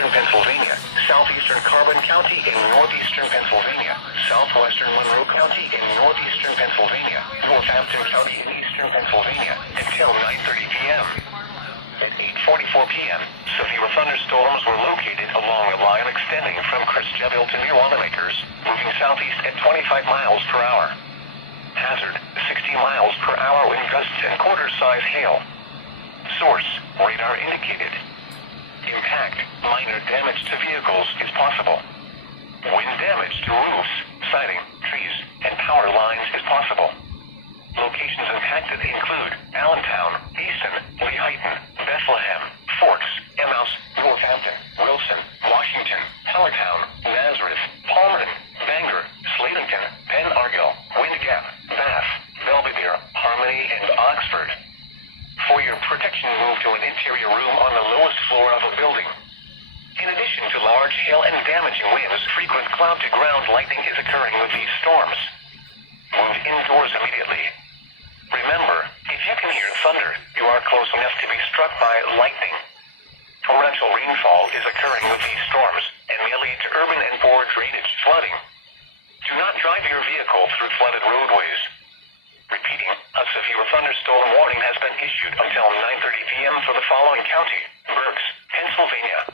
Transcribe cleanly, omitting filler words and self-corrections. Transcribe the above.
southeastern Pennsylvania, southeastern Carbon County in northeastern Pennsylvania, southwestern Monroe County in northeastern Pennsylvania, Northampton County in eastern Pennsylvania, until 9:30 p.m. At 8:44 p.m., severe thunderstorms were located along a line extending from Christianville to near Wanamaker's, moving southeast at 25 miles per hour. Hazard, 60 miles per hour wind gusts and quarter-size hail. Source, radar indicated. Impact, minor damage to vehicles is possible. Wind damage to roofs, siding, trees, and power lines is possible. Locations impacted include Allentown, Easton, Lehighton, Bethlehem, Forks, Emmaus, Northampton, Wilson, Washington, Hellertown, Nazareth, Palmerton, Bangor, Slatington, Penn Argyll, Wind Gap, Bath, Belvidere, Harmony, and Oxford. For your protection, move to an interior room on the lowest floor of a building. In addition to large hail and damaging winds, frequent cloud-to-ground lightning is occurring with these storms. Move indoors immediately. Remember, if you can hear thunder, you are close enough to be struck by lightning. Torrential rainfall is occurring with these storms and may lead to urban and poor drainage flooding. Do not drive your vehicle through flooded roadways. Repeating, a severe thunderstorm warning has been issued until 9:30 p.m. for the following county: Berks, Pennsylvania,